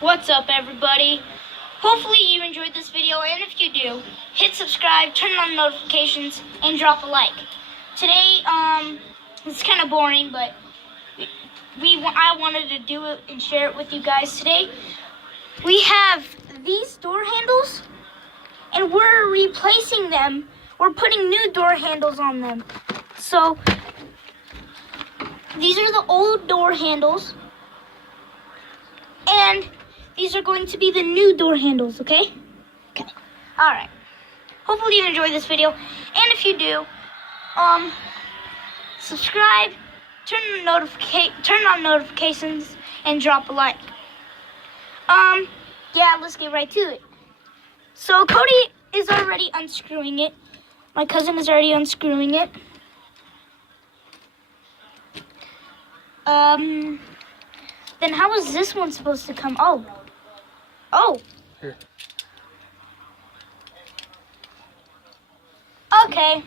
What's up, everybody? Hopefully you enjoyed this video, and if you do, hit subscribe, turn on notifications, and drop a like. Today, it's kind of boring, but I wanted to do it and share it with you guys today. We have these door handles, and we're replacing them. We're putting new door handles on them. So, these are the old door handles, and these are going to be the new door handles, okay? Okay. Alright. Hopefully you enjoyed this video. And if you do, subscribe, turn on notifications, and drop a like. Yeah, let's get right to it. So Cody is already unscrewing it. My cousin is already unscrewing it. Then how is this one supposed to come? Oh. Here. Okay.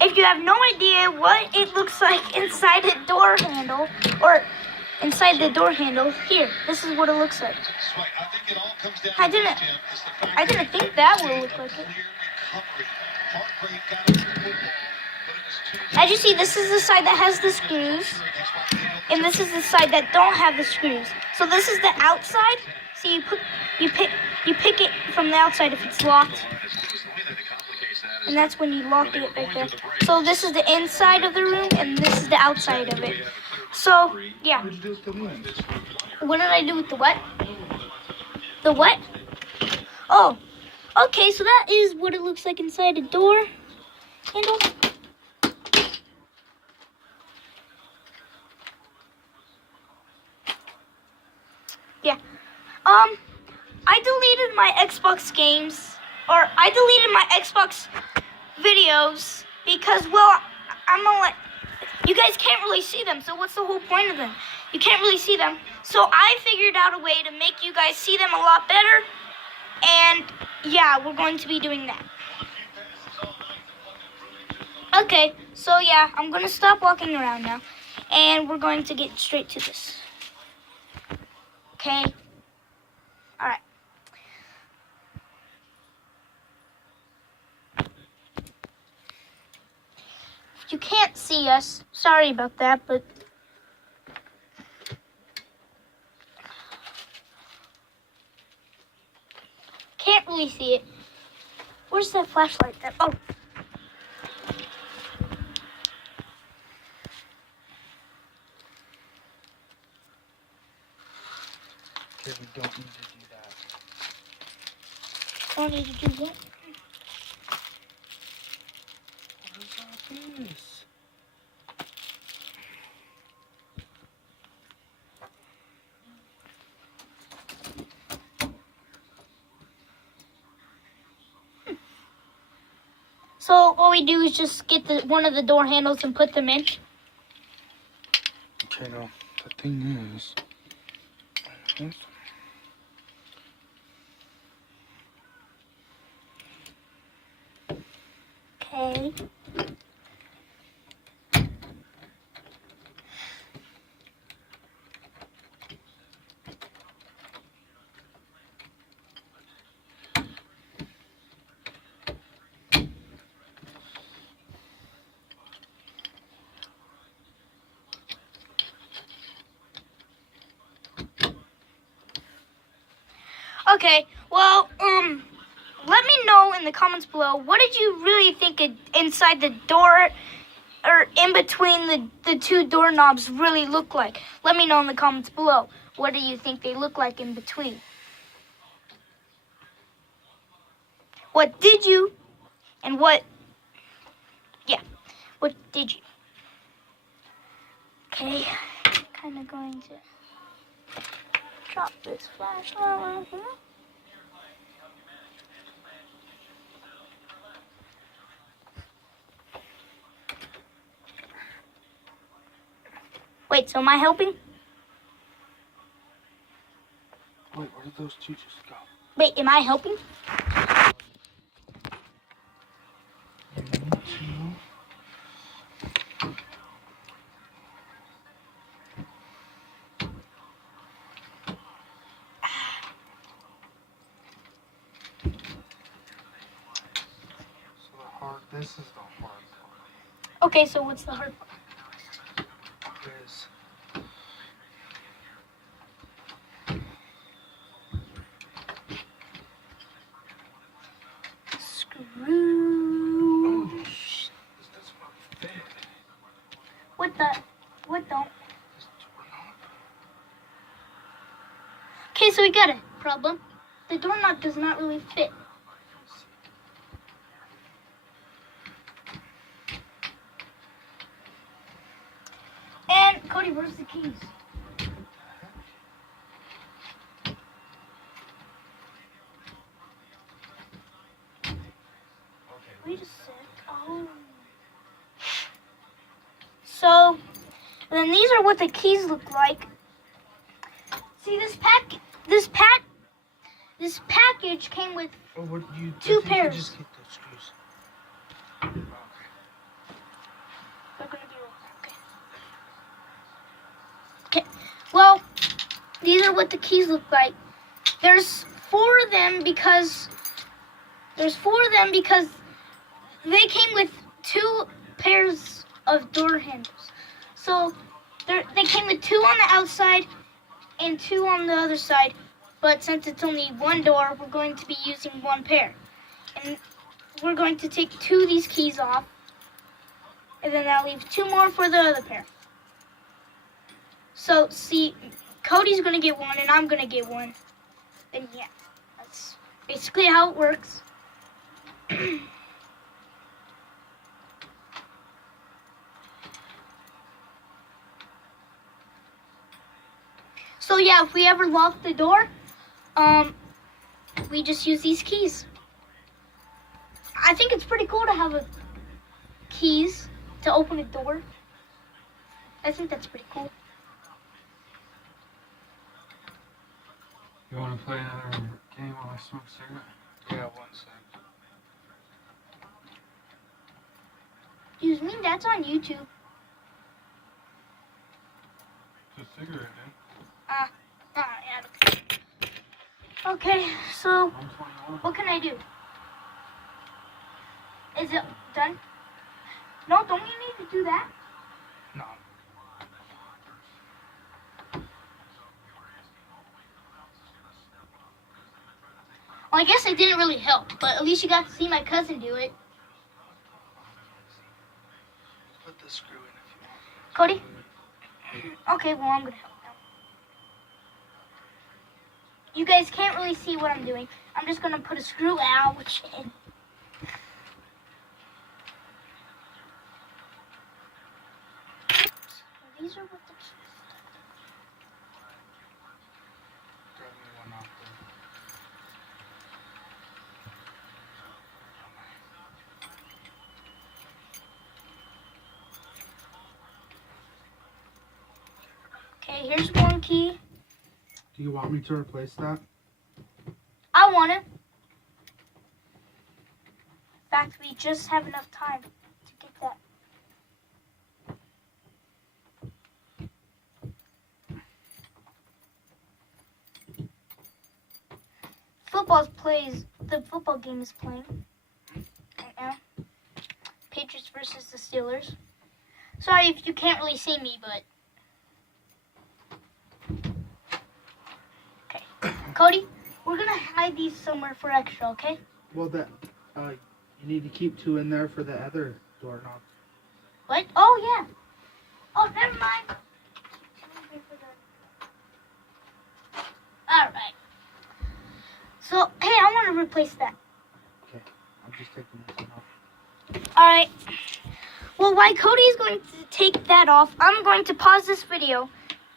If you have no idea what it looks like inside a door handle, or inside the door handle, here, this is what it looks like. I didn't think that would look like it. As you see, this is the side that has the screws, and this is the side that don't have the screws. So this is the outside. So you pick it from the outside if it's locked, and that's when you lock it right there. So this is the inside of the room, and this is the outside of it. So yeah. What did I do with the what? The what? Oh, okay. So that is what it looks like inside a door handle. Yeah. I deleted my Xbox games, or I deleted my Xbox videos because, well, I'm gonna let, you guys can't really see them, so what's the whole point of them? You can't really see them. So I figured out a way to make you guys see them a lot better, and yeah, we're going to be doing that. Okay, so yeah, I'm gonna stop walking around now, and we're going to get straight to this. Okay? Alright. If you can't see us, sorry about that, but can't really see it. Where's that flashlight then? Oh. Okay, we don't need to do that. Don't need to do what? What is this? So all we do is just get one of the door handles and put them in. Okay, now the thing is, Okay. Okay, well, let me know in the comments below, what did you really think inside the door, or in between the two doorknobs really look like? Let me know in the comments below. What do you think they look like in between? What did you, and what did you? Okay, kind of going to drop this flashlight right here. Wait, so am I helping? wait, where did those two just go? Wait, am I helping? This is the hard part. Okay, so what's the hard part? Is Screw. this doesn't really fit. What don't? This doorknob. Okay, so we got a problem. The doorknob does not really fit. And Cody, where's the keys? Wait a sec. Oh. So, then these are what the keys look like. See this package came with Oh, what you? Two I think pairs. You just get those screws. Okay. they're gonna be okay. Okay. Well, these are what the keys look like. There's four of them because they came with two pairs of door handles. So they came with two on the outside and two on the other side. But since it's only one door, we're going to be using one pair. And we're going to take two of these keys off. And then I'll leave two more for the other pair. So, see, Cody's going to get one and I'm going to get one. Then, yeah, that's basically how it works. So, yeah, if we ever lock the door, we just use these keys. I think it's pretty cool to have keys to open a door. I think that's pretty cool. You want to play another game while I smoke a cigarette? Yeah, 1 sec. Excuse me, that's on YouTube. It's a cigarette, dude. Yeah. Okay, so I'm 21. what can I do? Is it done? No, don't you need to do that? No. Well, I guess it didn't really help, but at least you got to see my cousin do it. Put the screw in if you want. Cody? Okay, well, I'm going to help now. You guys can't really see what I'm doing. I'm just going to put a screw ouch in. These are what the keys Grab me one off there. Okay, here's one key. Do you want me to replace that? I want it. In fact, we just have enough time to get that. The football game is playing right now. Patriots versus the Steelers. Sorry if you can't really see me, but okay. Cody, we're gonna hide these somewhere for extra, okay? Well, you need to keep two in there for the other doorknob. What? Oh yeah. Oh, never mind. All right. So, hey, I want to replace that. Okay, I'm just taking this one off. All right. Well, while Cody's going to take that off, I'm going to pause this video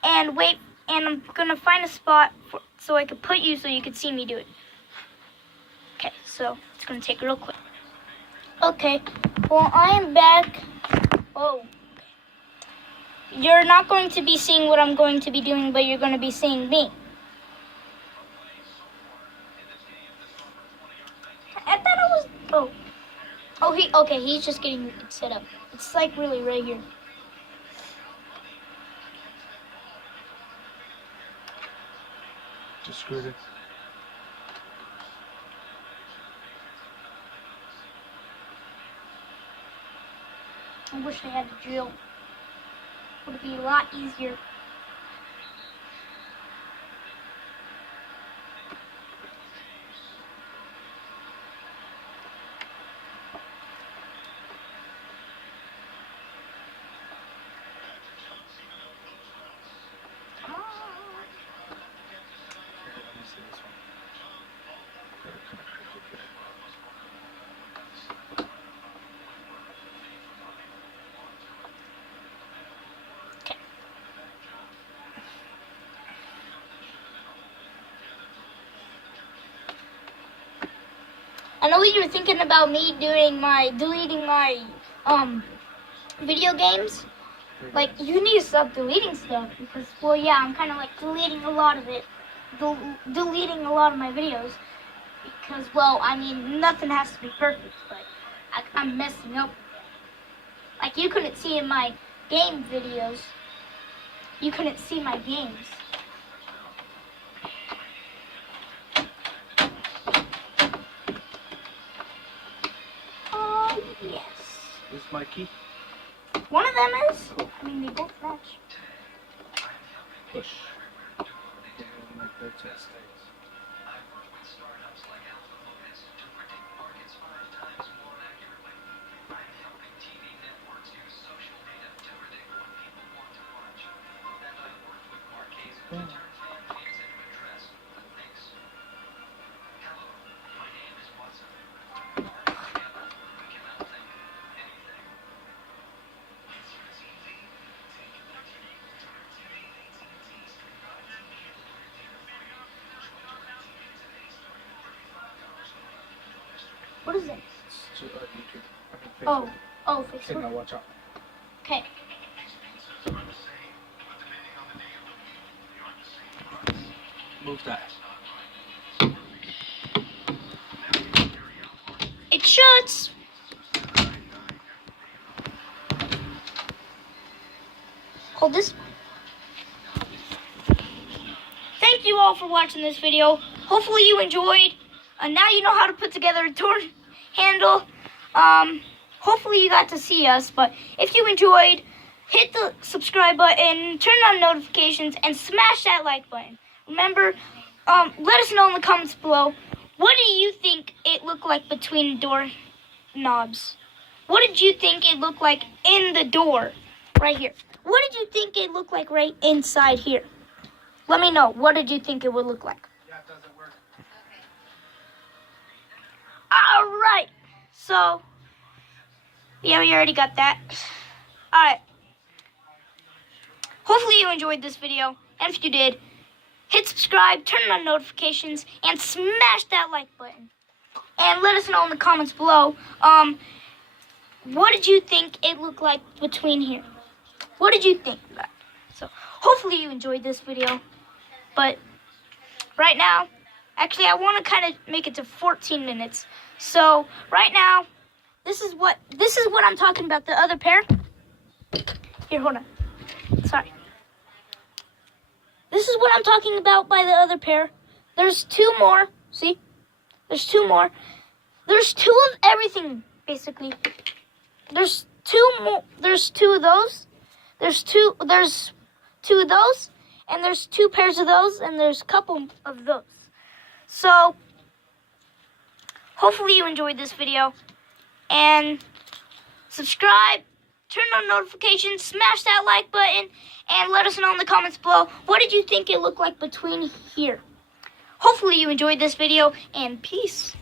and wait, and I'm going to find a spot so I could put you so you could see me do it. Okay, so it's going to take real quick. Okay, well, I am back. Oh. You're not going to be seeing what I'm going to be doing, but you're going to be seeing me. I thought I was... Okay, he's just getting it set up. It's like really right here. Just screwed it. I wish I had a drill. It would be a lot easier. I know you were thinking about me deleting my video games. Like, you need to stop deleting stuff because, well, yeah, I'm kind of like deleting a lot of it, deleting a lot of my videos because, well, I mean, nothing has to be perfect, but I'm messing up. Like, you couldn't see in my game videos, you couldn't see my games. Yes. This is my key. One of them is. I mean, they both match. Push. And like their chest. What is it? It's to, YouTube. Oh, Okay, Facebook. now watch out. Okay. Move that. It shuts. Hold this. Thank you all for watching this video. Hopefully you enjoyed. Now you know how to put together a door handle. Hopefully you got to see us, but if you enjoyed, hit the subscribe button, turn on notifications, and smash that like button. Remember, let us know in the comments below, what do you think it looked like between door knobs? What did you think it looked like in the door right here? What did you think it looked like right inside here? Let me know. What did you think it would look like? Yeah, it doesn't work. All right. So, yeah, we already got that. All right. Hopefully you enjoyed this video. And if you did, hit subscribe, turn on notifications, and smash that like button. And let us know in the comments below, what did you think it looked like between here? What did you think about it? So, hopefully you enjoyed this video. But right now, actually, I want to kind of make it to 14 minutes. So, right now, this is what I'm talking about, the other pair. Here, hold on. Sorry. This is what I'm talking about by the other pair. There's two more. See? There's two more. There's two of everything, basically. There's two more. There's two of those. There's two of those. And there's two pairs of those. And there's a couple of those. So, hopefully you enjoyed this video. And subscribe, turn on notifications, smash that like button, and let us know in the comments below, what did you think it looked like between here? Hopefully you enjoyed this video, and peace.